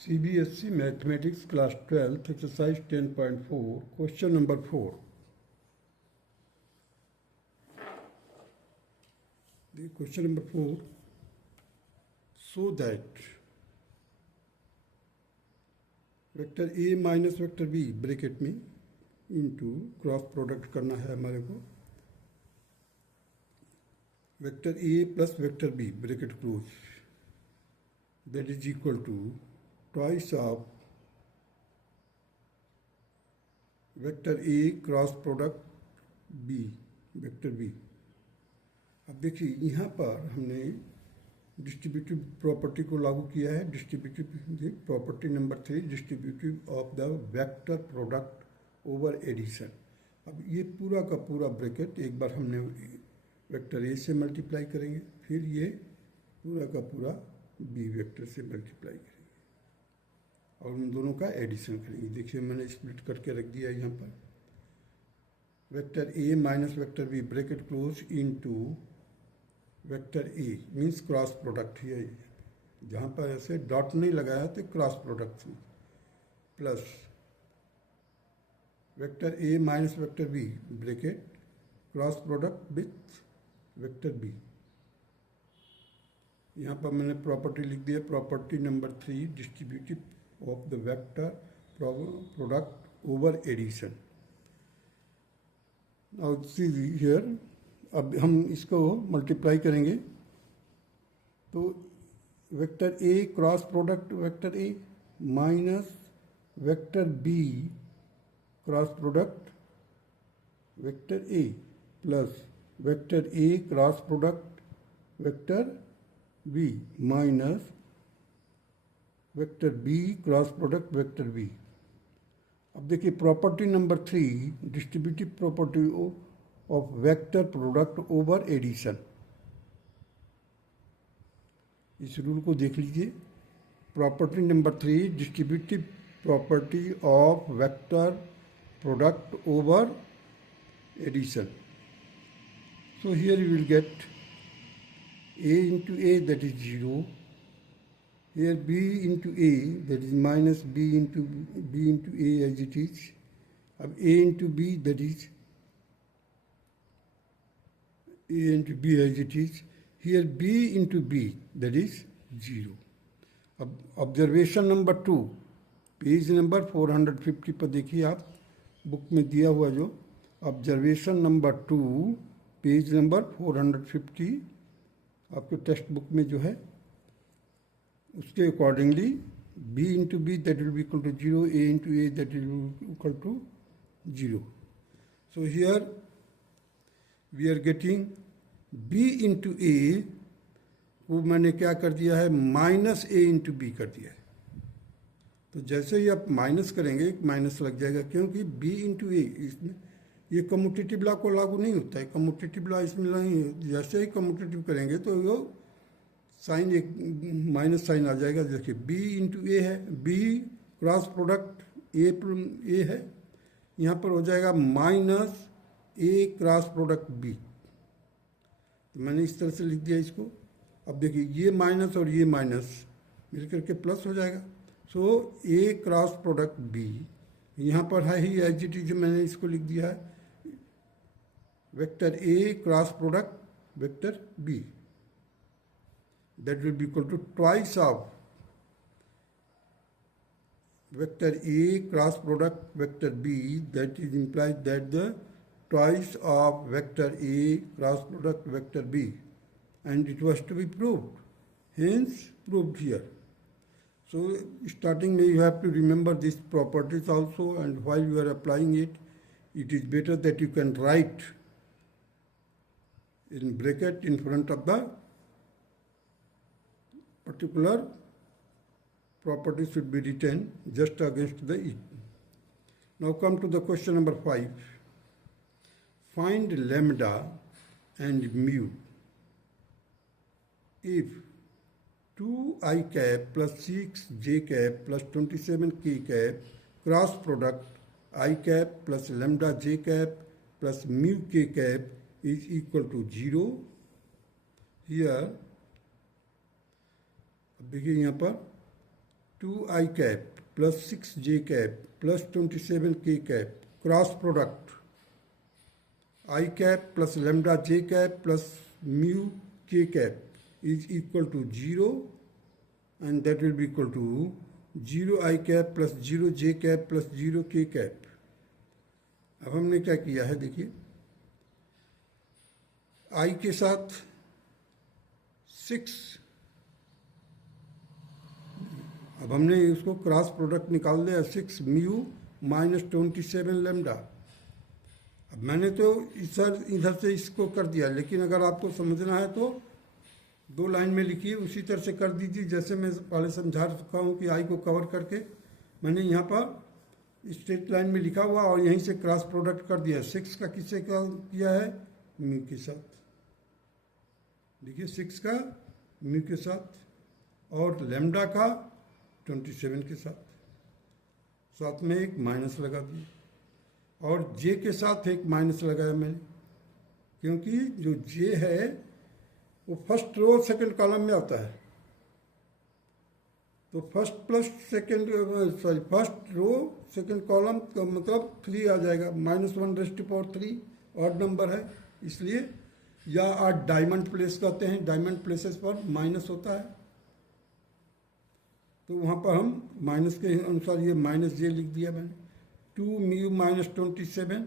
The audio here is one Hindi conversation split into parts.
CBSE Mathematics Class 12th Exercise 10.4 Question number 4. The question number 4, so that vector A minus vector B bracket में into क्रॉस प्रोडक्ट करना है हमारे को, vector A plus vector B bracket close, that is equal to twice of vector A cross product B vector B। अब देखिए यहाँ पर हमने डिस्ट्रीब्यूटिव प्रॉपर्टी को लागू किया है। Distributive property number 3, distributive of the vector product over addition. अब ये पूरा का पूरा ब्रैकेट एक बार हमने वेक्टर ए से मल्टीप्लाई करेंगे, फिर ये पूरा का पूरा बी वेक्टर से मल्टीप्लाई करेंगे और उन दोनों का एडिशन करेंगे। देखिए मैंने स्प्लिट करके रख दिया यहाँ पर, vector A minus vector B bracket close into vector A means cross product है, जहाँ पर ऐसे डॉट नहीं लगाया तो cross product plus vector A minus vector B bracket cross product with vector B. यहाँ पर मैंने प्रॉपर्टी लिख दिया, property number 3, distributive of the vector product over addition. Now see here, अब हम इसको मल्टीप्लाई करेंगे तो vector A cross product vector A minus vector B cross product vector A plus vector A cross product vector B minus vector B cross product vector B. अब देखिए property number 3, distributive property of vector product over addition. इस रूल को देख लीजिए, property number 3, distributive property of vector product over addition. So here you will get a into a, that is 0. Here b into a, that is minus b into a as it is. अब a into b, that is a into b as it is. Here b into b, that is 0. अब ऑब्जर्वेशन नंबर 2, पेज नंबर 450 पर देखिए आप, बुक में दिया हुआ जो ऑब्जर्वेशन नंबर 2 पेज नंबर 450 आपके टेक्स्ट बुक में जो है, उसके accordingly b into B that will be equal to 0, a into A that will be equal to 0। So here we are getting b into A वो मैंने क्या कर दिया है, माइनस a इंटू बी कर दिया है। तो जैसे ही आप माइनस करेंगे एक माइनस लग जाएगा, क्योंकि b इंटू ए इसमें ये कम्यूटेटिव लॉ को लागू नहीं होता है, कम्यूटेटिव लॉ इसमें नहीं है। जैसे ही कम्यूटेटिव करेंगे तो वो साइन एक माइनस साइन आ जाएगा। देखिए b इंटू ए है, b क्रॉस प्रोडक्ट ए है, यहाँ पर हो जाएगा माइनस ए क्रॉस प्रोडक्ट b। तो मैंने इस तरह से लिख दिया इसको। अब देखिए ये माइनस और ये माइनस मिल करके प्लस हो जाएगा। सो ए क्रॉस प्रोडक्ट b यहाँ पर है ही एज इट इज, मैंने इसको लिख दिया है vector A cross product vector B, that will be equal to twice of vector A cross product vector B, that is implies that the twice of vector A cross product vector B, and it was to be proved, hence proved here. So starting में you have to remember these properties also, and while you are applying it, it is better that you can write in bracket in front of the particular property should be written just against the it. Now come to the question number 5. Find lambda and mu if 2i cap plus 6j cap plus 27k cap cross product I cap plus lambda j cap plus mu k cap is equal to 0. Here अब देखिए यहाँ पर 2i cap plus 6j cap plus 27k cap cross product I cap plus lambda j cap plus mu k cap is equal to 0 and that will be equal to 0 I cap plus 0 j cap plus 0 k cap. अब हमने क्या किया है देखिए, I के साथ 6, अब हमने उसको क्रॉस प्रोडक्ट निकाल दिया 6 म्यू माइनस 27 लेमडा. अब मैंने तो इधर से इसको कर दिया, लेकिन अगर आपको समझना है तो 2 लाइन में लिखिए, उसी तरह से कर दीजिए जैसे मैं पहले समझा चुका हूँ कि आई को कवर करके मैंने यहाँ पर स्ट्रेट लाइन में लिखा हुआ और यहीं से क्रॉस प्रोडक्ट कर दिया. 6 का किससे किया है, म्यू के साथ. देखिए 6 का म्यू के साथ और लेमडा का 27 के साथ, साथ में एक माइनस लगा दिया और जे के साथ एक माइनस लगाया मैंने, क्योंकि जो जे है वो फर्स्ट रो सेकंड कॉलम में आता है. तो फर्स्ट रो सेकंड कॉलम का मतलब 3 आ जाएगा. -1⁻³ ऑड नंबर है इसलिए, या आप डायमंड प्लेस कहते हैं, डायमंड प्लेसेस पर माइनस होता है, तो वहाँ पर हम माइनस के अनुसार ये माइनस जे लिख दिया मैंने. 2 म्यू माइनस 27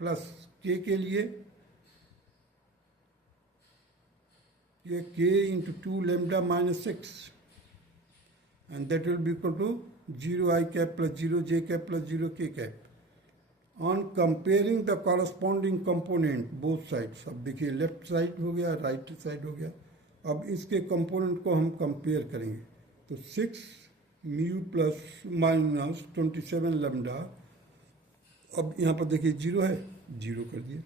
प्लस के लिए ये k into 2 lambda minus 6 and that will be equal to 0 I cap plus 0 j cap plus 0 k cap. On comparing the corresponding component both sides. अब देखिए लेफ्ट साइड हो गया, राइट साइड हो गया. अब इसके कंपोनेंट को हम कंपेयर करेंगे तो 6 म्यू प्लस माइनस 27 लेमडा, अब यहाँ पर देखिए 0 है, 0 कर दिया.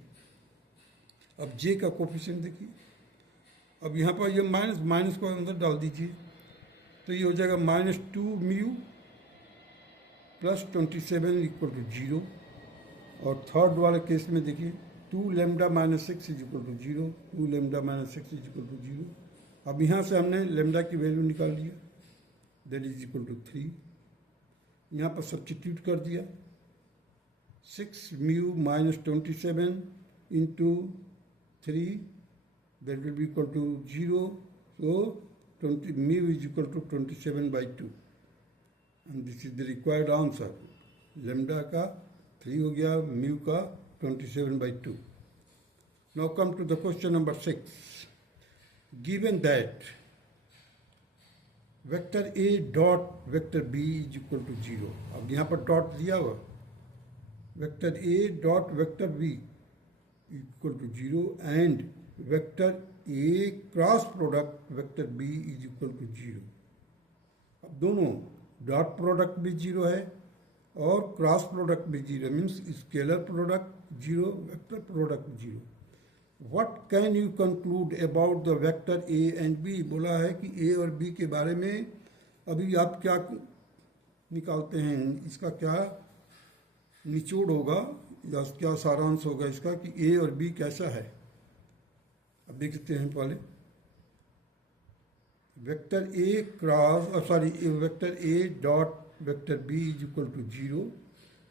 अब जे का कोफिशिएंट देखिए, अब यहाँ पर ये माइनस को अंदर डाल दीजिए तो ये हो जाएगा -2 म्यू प्लस 27 इक्वल टू 0. और थर्ड वाले केस में देखिए 2 lambda minus 6 is equal to 0, 2 lambda minus 6 is equal to 0. अब यहाँ से हमने लेमडा की वैल्यू निकाल लिया, दैट इज इक्वल टू 3. यहाँ पर सब्स्टिट्यूट कर दिया 6 mu minus 27 into 3, that will be equal to 0, so 20 mu is equal to 27/2 and this is the required answer. Lambda का 3 हो गया, mu का 27/2. Now come to the question number 6. Given that vector A dot vector B is equal to 0, अब यहाँ पर डॉट दिया हुआ, vector A dot vector B equal to 0 and vector A cross product vector B is equal to 0. अब दोनों डॉट प्रोडक्ट भी 0 है और क्रॉस प्रोडक्ट भी 0, means scalar product 0, vector product 0. What can you conclude about the vector A and B. बोला है कि ए और बी के बारे में अभी आप क्या निकालते हैं, इसका क्या निचोड़ होगा या क्या सारांश होगा इसका कि ए और बी कैसा है. अब देखते हैं पहले vector A cross vector A dot vector B is equal to 0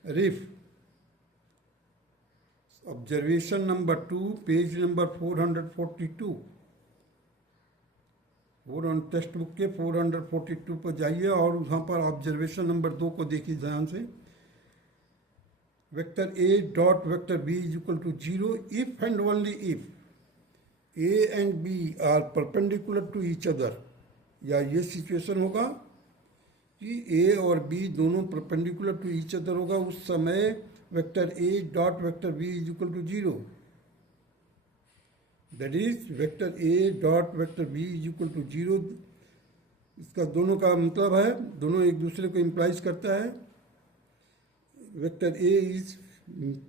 ref observation number 2 page number 442, textbook के 442 पर जाइए और वहाँ पर ऑब्जर्वेशन नंबर 2 को देखिए ध्यान से. Vector A dot vector B is equal to 0 if and only if A and B are perpendicular to each other. या ये सिचुएशन होगा कि A और B दोनों perpendicular to each other होगा, उस समय vector A dot vector B is equal to 0. That is vector A dot vector B is equal to 0. इसका दोनों का मतलब है, दोनों एक दूसरे को इम्प्लाइज करता है. Vector A is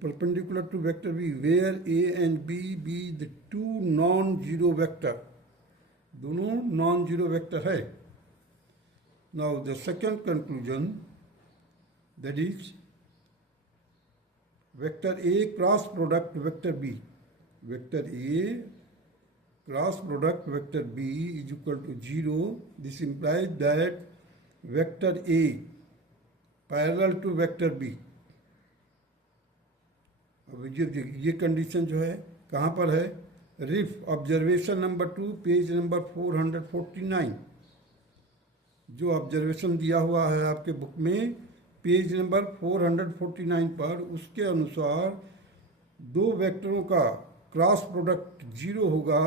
perpendicular to vector B where A and B be the two non-zero vector. दोनों non-zero vector है. Now the second conclusion, that is vector A cross product vector B. Vector A cross product vector B is equal to 0. This implies that vector A parallel to vector B. अब ये कंडीशन जो है कहाँ पर है? Ref observation number 2 page number 449। जो ऑब्जर्वेशन दिया हुआ है आपके बुक में पेज नंबर 449 पर, उसके अनुसार दो वेक्टरों का क्रॉस प्रोडक्ट जीरो होगा।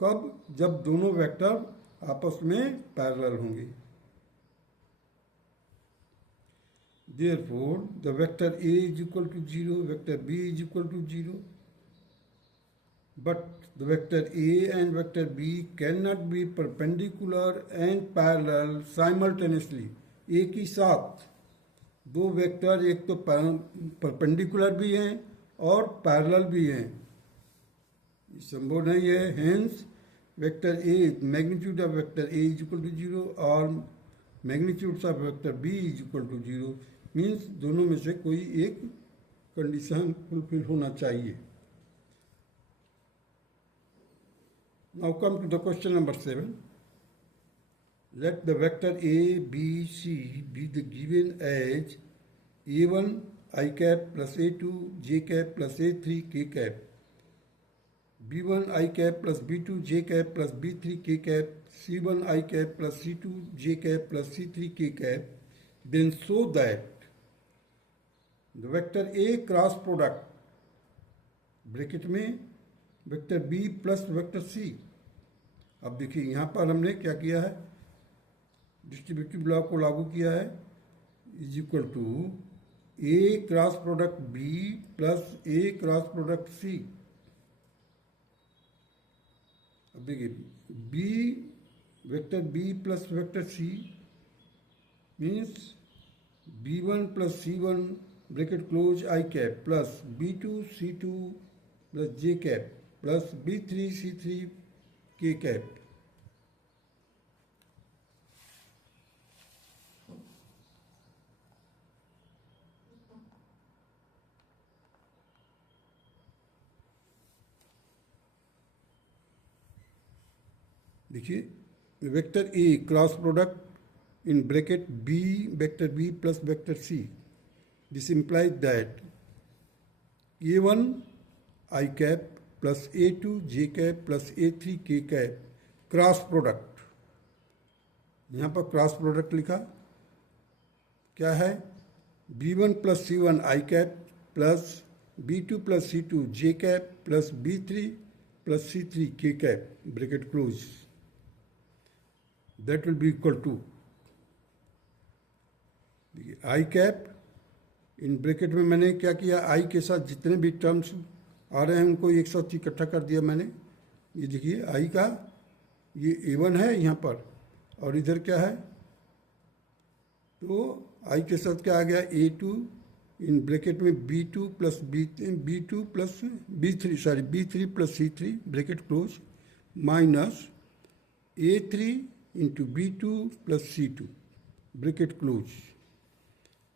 कब? जब दोनों वेक्टर आपस में पैरेलल होंगे। Therefore, the vector A is equal to 0, vector B is equal to 0. But the vector A and vector B cannot be perpendicular and parallel simultaneously. एक ही साथ दो वेक्टर एक तो परपेंडिकुलर भी हैं और पैरेलल भी हैं, संभव नहीं है। Hence vector A magnitude of vector A is equal to 0 और magnitude of vector B is equal to 0। Means दोनों में से कोई एक कंडीशन फुलफिल होना चाहिए। Now come to the question number 7। Let the vector A B C be the given as a1 i cap plus a2 j cap plus a3 k cap, b1 i cap plus b2 j cap plus b3 k cap, c1 i cap plus c2 j cap plus c3 k cap, then show that the vector A cross product bracket में vector B plus vector C। अब देखिए यहाँ पर हमने क्या किया है, डिस्ट्रीब्यूटिव लॉ को लागू किया है, is equal to A cross product B plus A cross product C। अब देखिए B vector B plus vector C means B1 plus C1 bracket close I cap plus B2 C2 plus J cap plus B3 C3 K cap. देखिए vector A cross product in bracket B vector B plus vector C. This implies that a1 i cap plus a2 j cap plus a3 k cap cross product. यहाँ पर क्रॉस प्रोडक्ट लिखा क्या है? b1 plus c1 i cap plus b2 plus c2 j cap plus b3 plus c3 k cap bracket close. That will be equal to I cap इन ब्रैकेट में मैंने क्या किया, आई के साथ जितने भी टर्म्स आ रहे हैं उनको एक साथ इकट्ठा कर दिया मैंने। ये देखिए आई का ये a1 है यहाँ पर और इधर क्या है, तो आई के साथ क्या आ गया a2 इन ब्रैकेट में b2 plus b2 plus b3 plus c3 bracket close minus a3 into b2 plus c2 bracket close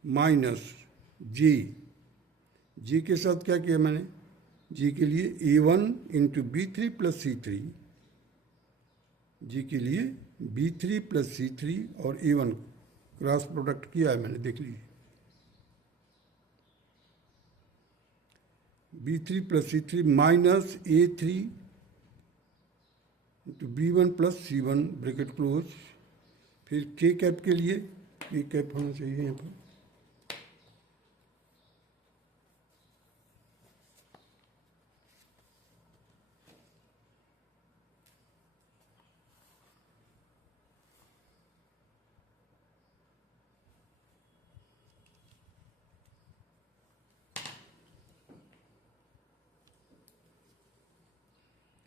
minus J के साथ क्या किया मैंने, जे के लिए a1 into b3 plus c3, जे के लिए b3 प्लस c3 और a1 क्रॉस प्रोडक्ट किया है मैंने, देख लीजिए b3 plus c3 minus a3 into b1 plus c1 bracket close. फिर k कैप के लिए k कैप होना चाहिए यहाँ पर,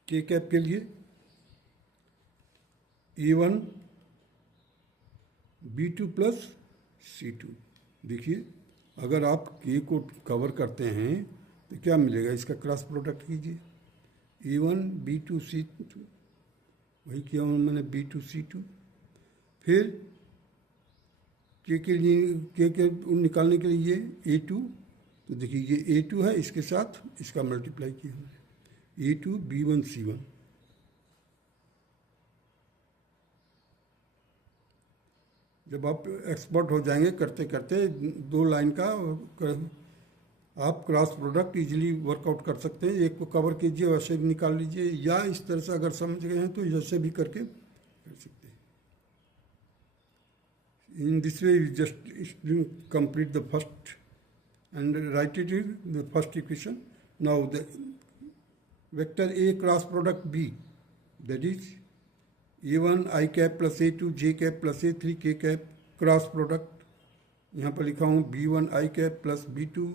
के कैप के लिए a1 b2 प्लस c2। देखिए अगर आप k को कवर करते हैं तो क्या मिलेगा, इसका क्रॉस प्रोडक्ट कीजिए a1 b2 c2, वही किया हूँ मैंने b2 c2। फिर के लिए के निकालने के लिए ये a2, तो देखिए ये a2 है, इसके साथ इसका मल्टीप्लाई किया हमने a2 b1 c1। जब आप एक्सपर्ट हो जाएंगे करते करते 2 लाइन का आप क्रॉस प्रोडक्ट इजीली वर्कआउट कर सकते हैं। एक को कवर कीजिए, वैसे भी निकाल लीजिए, या इस तरह से अगर समझ गए हैं तो जैसे भी करके कर सकते हैं। In this way you just complete the first and write it in the first equation. Now the vector A cross product B, that is A1 I cap plus A2 J cap plus A3 K cap cross product, यहाँ पर लिखा हूँ B1 I cap plus B2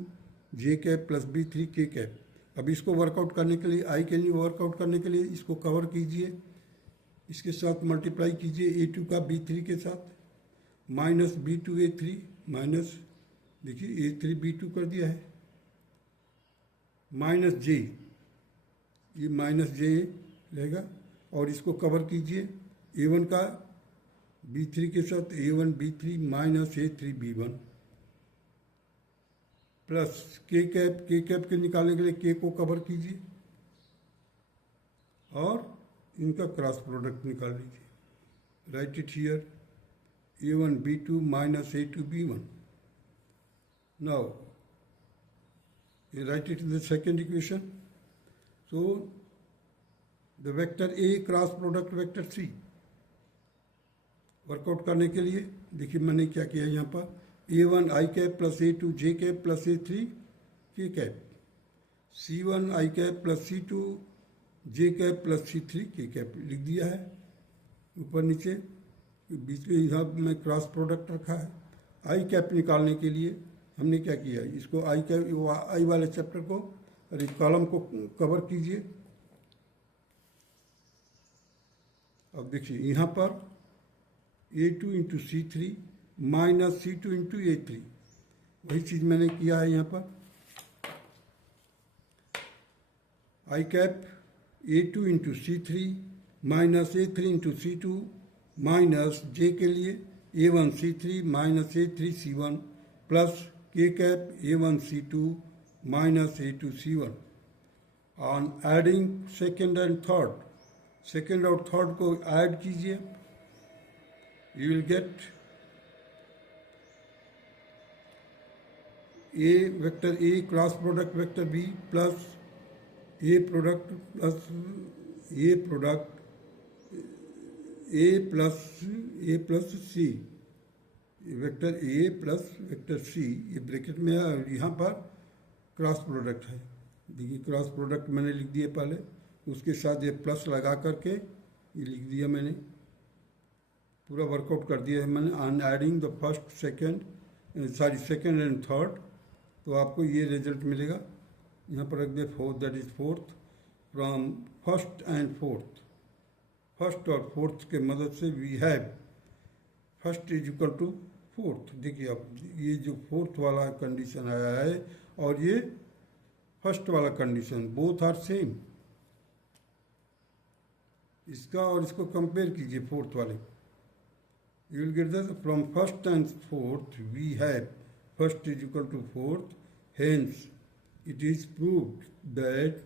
J cap plus B3 K cap। अब इसको वर्कआउट करने के लिए, I के लिए वर्कआउट करने के लिए इसको कवर कीजिए, इसके साथ मल्टीप्लाई कीजिए A2 का B3 के साथ, माइनस B2 A3 माइनस, देखिए A3 B2 कर दिया है, माइनस J, ये माइनस J रहेगा, और इसको कवर कीजिए A1 का B3 के साथ, A1 B3 minus A3 B1 plus K cap के निकालने के लिए K को कवर कीजिए और इनका क्रॉस प्रोडक्ट निकाल लीजिए। Right it here, A1 B2 minus A2 B1. Now, you write it in the second equation. So, the vector A cross product vector C. Workout करने के लिए देखिए मैंने क्या किया यहाँ पर, A1 I cap plus A2 J cap plus A3 K cap, C1 I cap plus C2 J cap plus C3 K cap लिख दिया है। ऊपर नीचे बीच में यहाँ में क्रॉस प्रोडक्ट रखा है। आई कैप निकालने के लिए हमने क्या किया, इसको आई कैप, आई वाले चैप्टर को, अरे कॉलम को कवर कीजिए। अब देखिए यहाँ पर A2 into C3 minus C2 into A3, वही चीज़ मैंने किया है यहाँ पर। I cap A2 into C3 minus A3 into C2 minus J के लिए A1 C3 minus A3 C1 plus K cap A1 C2 minus A2 C1। On adding second and third, second और थर्ड को ऐड कीजिए, you will get A vector A cross product vector B plus A product plus A product A plus C, vector A plus vector C, ये ब्रैकेट में है और यहाँ पर क्रॉस प्रोडक्ट है। देखिए क्रॉस प्रोडक्ट मैंने लिख दिया पहले, उसके साथ ये प्लस लगा करके ये लिख दिया मैंने, पूरा वर्कआउट कर दिया है मैंने। On adding the first second and third, तो आपको ये रिजल्ट मिलेगा। यहाँ पर रख दिया fourth, that is fourth from first and fourth. First और फोर्थ के मदद से we have first is equal to fourth. देखिए अब ये जो फोर्थ वाला कंडीशन आया है और ये फर्स्ट वाला कंडीशन, बोथ आर सेम। इसका और इसको कंपेयर कीजिए फोर्थ वाले, you will get that from first and fourth we have first is equal to fourth, hence it is proved that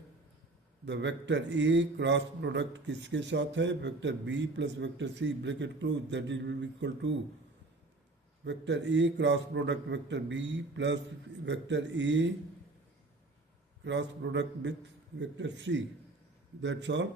the vector A cross product किसके साथ है, vector B plus vector C bracket close, that is will equal to vector A cross product vector B plus vector A cross product with vector C। That's all.